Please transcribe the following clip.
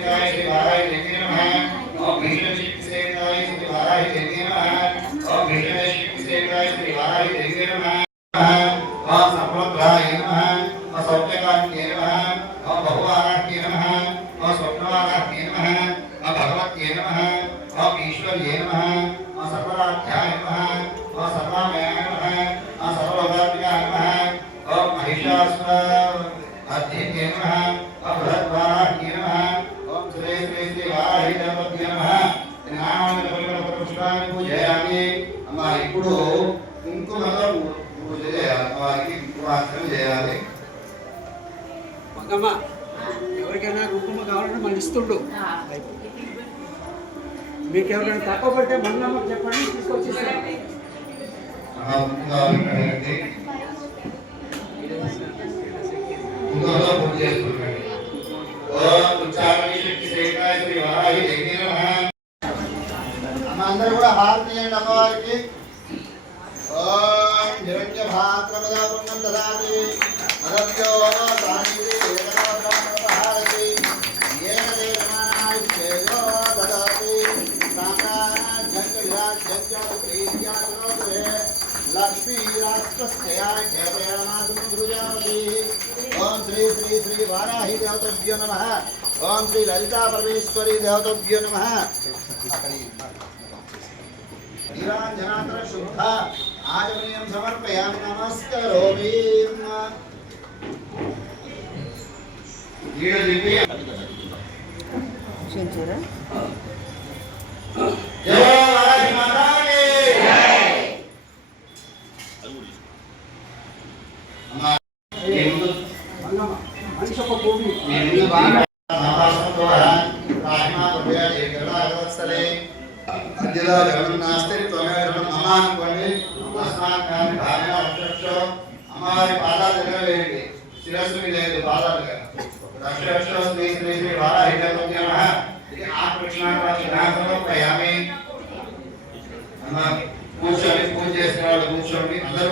सेविताय श्री वाराहि देवी नमः। ओम भीष्म सेविताय श्री वाराहि देवी नमः। ओम भीष्म सेविताय श्री वाराहि देवी नमः। ओम सप्रोद्राय नमः। ओम सौख्यकान्ये नमः। ओम बहुवाराह्ये नमः। ओम स्वप्नवाराह्ये नमः। ओम भगवत्ये नमः। ओम ईश्वर्ये नमः। ओम सर्वराध्याय नमः। ओम सर्वामयाय नमः। ओम सर्वलोकात्मकाय नमः। ओम महिषासुर अध्यक्षे नमः। ओम बृहद्वाराह्ये नमः। ओम श्री श्री श्री वाराहि देवताभ्ये नमः। नामानि परिमళ పుష్పాన్ని పూజయామి. అమ్మా ఇప్పుడు కుంకుమతో పూజ చేయాలి. వారికి కుంకుమార్చన చేయాలి. మంగమ్మ ఎవరికైనా కుంకుమ కావాలంటే మన ఇస్తుండు. మీకు ఎవరైనా తక్కువ పడితే మంగమ్మకి చెప్పండి, తీసుకొచ్చేసారు. అందరూ కూడా హారతీయండి అమ్మవారికి. ఓం హిరణ్య భాద్రపదాపుణ్యం దదాతి మదవ్యో సాంగిరి ఏకదా బ్రహ్మణోపహారతి ఏన దేవమానాయుష్యేజో దదాతి సామ్రాజ్ఞ విరాజ్ఞ ప్రీత్యాగ్నోదే లక్ష్మీరాష్ట్రస్యాయ కేతయమాసం ధృజావతి. ఓం శ్రీ శ్రీ శ్రీ వారాహి దేవతాభ్యో నమః. ఓం శ్రీ లలితా పరమేశ్వరీ దేవతాభ్యో నమః. నీరాంజనాతర శుద్ధ ఆచమనీయం సమర్పయామి. నమస్కరోమి. మనిషి ఒక భూమి అద్యలో జగన్నాస్తే త్వమేవ జగన్ మమ అనుకోండి. అస్మాకాన్ని భార్య అక్షరక్షో అమ్మవారి పాదాల దగ్గర వేయండి. శిరస్సు మీద లేదు, పాదాల దగ్గర. అక్షరక్షో శ్రీ శ్రీ శ్రీ వారాహి దేవతాభ్యో నమః. ఇది సమర్పయామి. కూర్చోండి, పూజ చేసిన వాళ్ళు కూర్చోండి. అందరూ